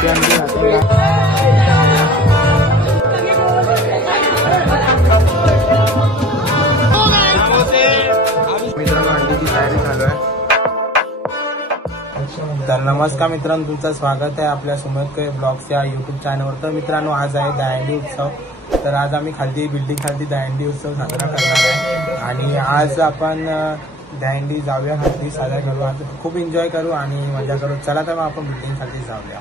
मित्रांनो अंडीची तयारी चालू आहे. तर नमस्कार मित्रांनो, तुमचं स्वागत आहे आपल्या सुमित ब्लॉग्स या यूट्यूब चॅनलवर. तर मित्रांनो, आज आहे दहीहंडी उत्सव. तर आज आम्ही खालती बिल्डिंग खालती दहीहंडी उत्सव साजरा करणार आहे आणि आज आपण दहीहंडी जाऊया, खालती साजरा करू, आज खूप एन्जॉय करू आणि मजा करू. चला तर मग आपण बिल्डिंग खालती जाऊया.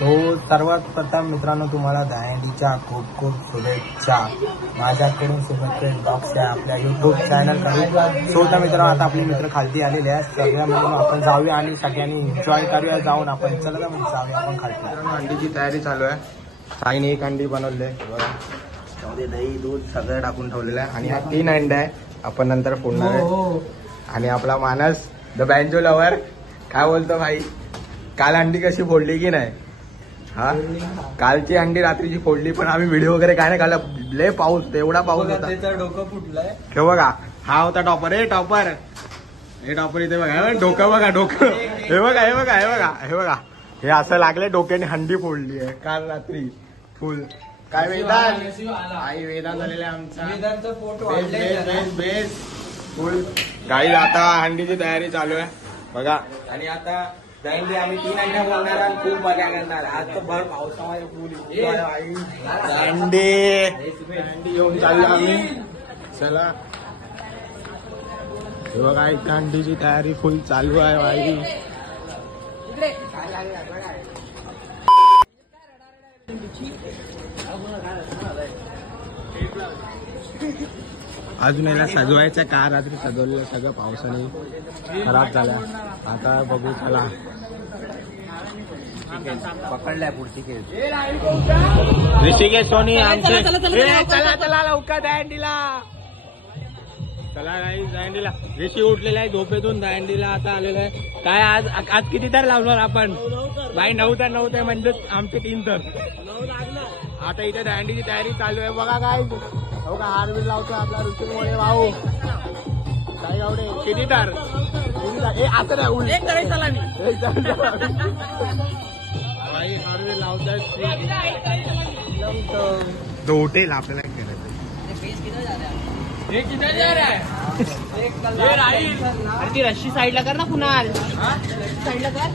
तो सर्वात प्रथम मित्रांनो, तुम्हाला दहीहंडीच्या खूप खूप शुभेच्छा माझ्याकडून. सुमित ब्लॉग्स या आपल्या यूट्यूब चॅनल करू. सो तर मित्रांनो, आता आपले मित्र खालती आलेले आहेत. सगळ्या मिळून आपण जाऊया आणि सगळ्यांनी एन्जॉय करूया जाऊन आपण. चला तर मग जाऊया आपण खालती. मित्रांनो, अंडीची तयारी चालू आहे. साईने एक अंडी बनवली आहे, त्यामध्ये दही दूध सगळं टाकून ठेवलेलं आहे आणि ह्या 3 अंड्या आहे आपण नंतर फोडणार आहे. आणि आपला मानस द बँजो लवर काय बोलतो भाई, काल अंडी कशी फोडली की नाही? हा, कालची अंडी रात्रीची फोडली, पण आम्ही व्हिडिओ वगैरे काय नाही काढला. लय पाऊस, एवढा पाऊस होता. त्याचं डोकं फुटलंय. हे बघा, हा होता टॉपर. टॉपर इथे बघा, डोकं बघा, डोकं हे बघा, हे बघा, हे बघा, हे बघा, हे असं लागले डोक्याने हंडी फोडली आहे काल रात्री फुल. काय वेदांत, आई वेदांत झालेला आमचा. वेदांतचा फोटो बेस फुल गाडी. आता हंडीची तयारी चालू आहे बघा. आणि आता दहीहंडी आम्ही 3 अंड्या बोलणार आणि खूप मजा करणार. आज तर भर पावसामध्ये फुल दहीहंडी घेऊन चाललो आम्ही. चला, हे बघा, एक हंडीची तयारी फुल चालू आहे भाई. अजून याला सजवायचं का? रात्री सजवलेलं सगळं पावसाने खराब झालं. आता बघू. चला, पकडलाय पुढची केस. ऋषिकेश सोनी आमचे. चला चला लवकर दहीहंडीला. चला दहीहंडीला. ऋषी उठलेला आहे झोपेतून, दहीहंडीला आता आलेला आहे. काय आज आज किती तर लावणार आपण भाई? 9 तर म्हणजे आमचे 3 तर. आता इथे दहीहंडीची तयारी चालू आहे बघा. काय बघा, हार बिल लावतो आपला ऋषीमुळे भाऊ. काय गावडे किती तर आता नाही एक भाई हार लावतात. तो उठेल आपल्याला ती रशी साईडला कर ना कुणाल. साईडला कर.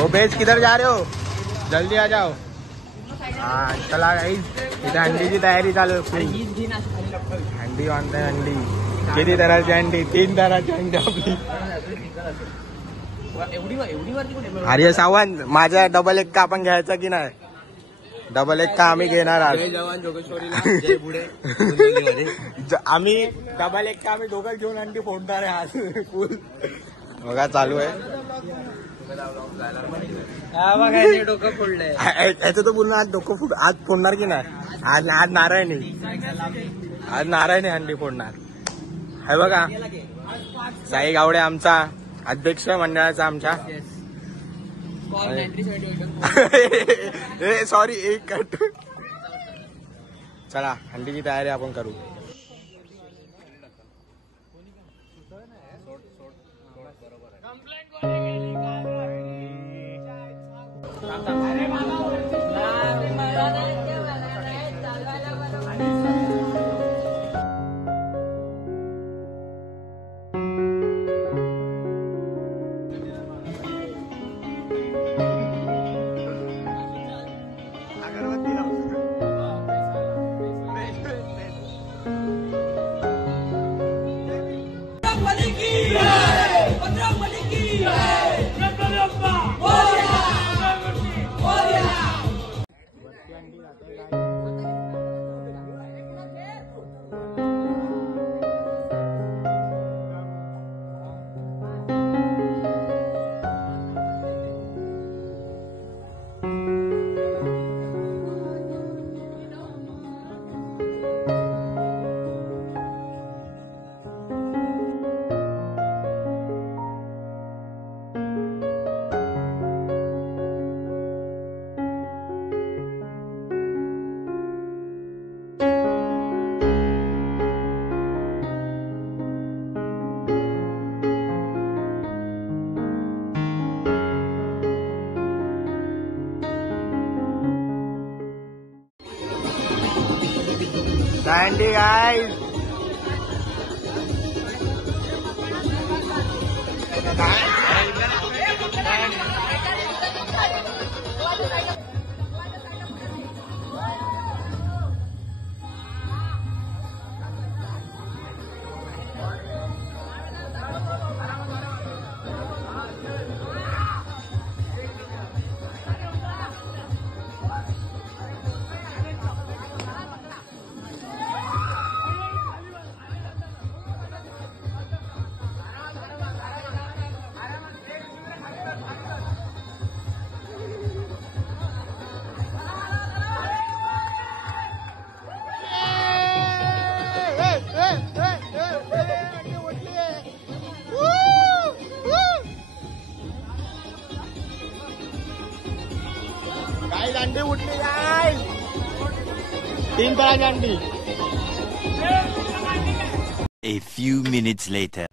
वो बेस किधर जा रहे हो? जल्दी आ जाओ. हा चला गाईज, इथे अंडीची तयारी चालू आहे. अंडी बांधताय. अंडी किती तराची अंडी? 3 तराची अंडी आपली. आर्य सावंत, माझ्या डबल एक का आपण घ्यायचा की नाही? डबल एक का आम्ही घेणार आज. आम्ही डबल एक का आम्ही दोघं घेऊन अंडी फोडणार आहे आज फुल. बघा चालू आहे. डोकं फोडलंय याचं तर पूर्ण आज डोकं आज फोडणार की नाही? आज नारायणी, आज नारायणी हंडी फोडणार आहे बघा. साई गावडे आमचा अध्यक्ष मंडळाचा आमच्या. सॉरी, एक कट. चला हंडीची तयारी आपण करू. दहीहंडी गाइस. अंडी उठली गाइस. 3 तराची अंडी. A few minutes later.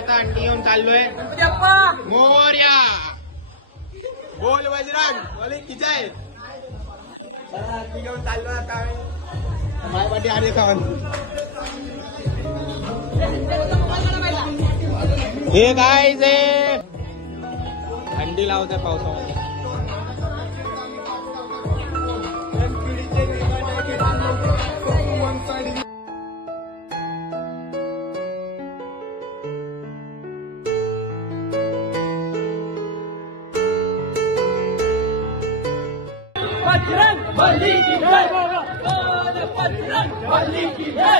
आता अंडी घेऊन चाललोय. मोरया बोल वजरांग बोले किती आहेत. अंडी घेऊन चाललोय आता माय पाठी आले खाऊन. हे काय ते अंडी लावत आहे पावसामध्ये. बजरंगबली की जय. बजरंगबली की जय.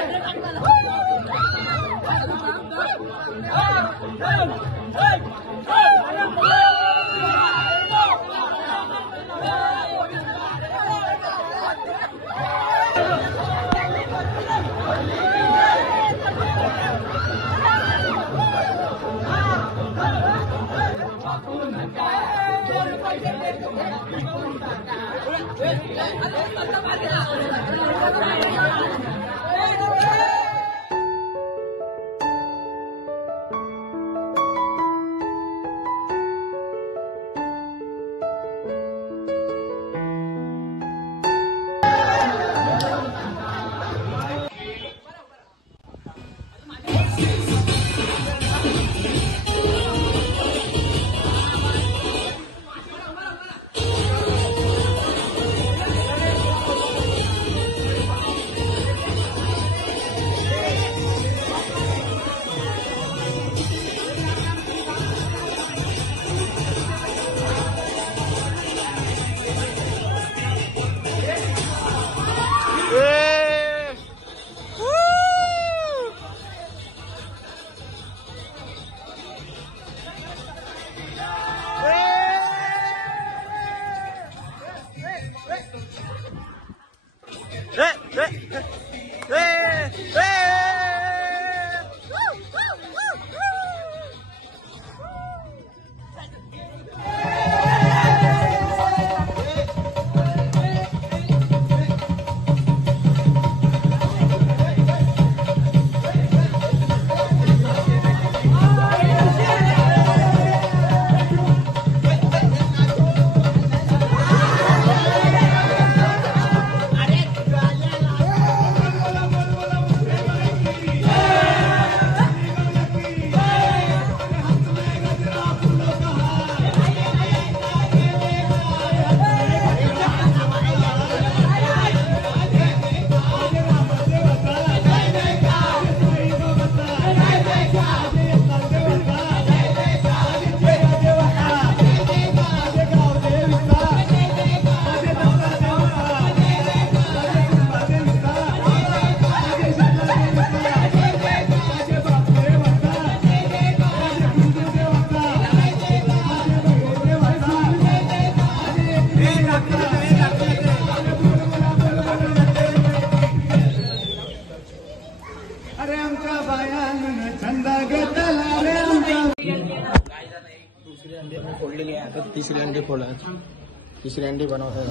अरे आमच्या बायानं छंद घेतला रे आमच्या. दुसरी अंडी मी फोडलेली आहे. आता तिसरी अंडी फोडत. तिसरी अंडी बनवतात.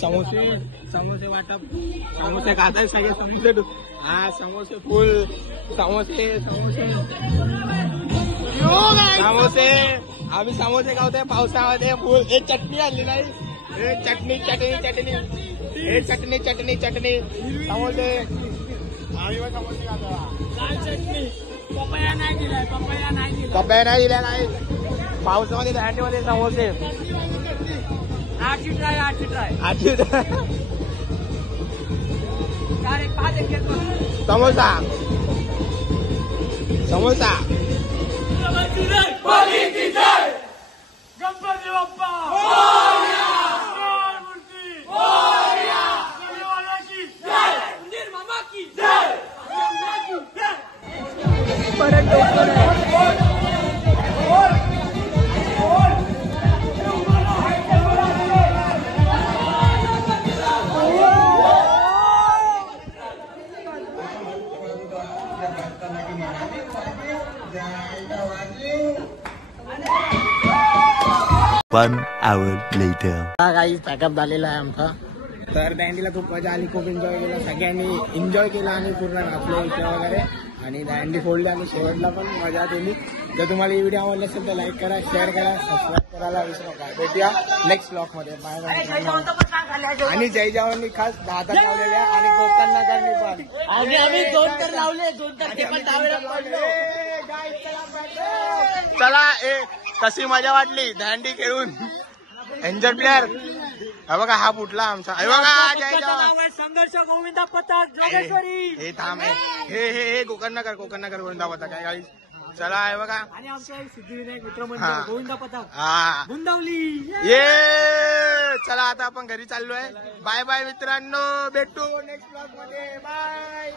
समोसे समोसे वाटप समोसे खाताय सगळे समोसे हा समोसे फुल समोसे समोसे समोसे आम्ही समोसे खातोय पावसामध्ये फुल हे चटणी आणली नाही हे चटणी चटणी चटणी हे चटणी चटणी चटणी समोसे आम्ही पण समोसे खातो काय चटणी पपया नाही दिलाय पपया नाही दिला नाही पावसामध्ये दह्यामध्ये समोसे आठची try samosa samosa 1 hour later. काही पॅकअप झालेला आहे आमचा. तर दांडीला खूप मजा आली, खूप एन्जॉय केला, सगळ्यांनी एन्जॉय केला आणि पूर्ण नाचलो इथे वगैरे आणि दांडी फोडली आणि शेवटला पण मजा केली. जर तुम्हाला ही व्हिडिओ आवडली असेल तर लाईक करा, शेअर करा, सबस्क्राईब करायला विसरू नका. भेटूया नेक्स्ट ब्लॉग मध्ये. Bye bye. आणि जय जवाननी खास 10 लावलेल्या आणि कोकणला करणे पण आणि आम्ही 2 तर लावले, 2 तर ते पण डावेला पडलो. चला कशी मजा वाटली दांडी खेळून. एन्जॉय प्लेअर हा बघा, हा फुटला आमचा. हे बघा जय जवान संघर्ष गोविंदा पथक जोगेश्वरी. हे थांब हे कोकणनगर गोविंदा पथक काय गाडी. चला आहे बघा आणि आमच्या सिद्धिविनायक मित्र मंडळ गोविंदा पथक हा गुंदावली. ये. चला आता आपण घरी चाललोय. बाय बाय मित्रांनो, भेटू नेक्स्ट ब्लॉग मध्ये. बाय.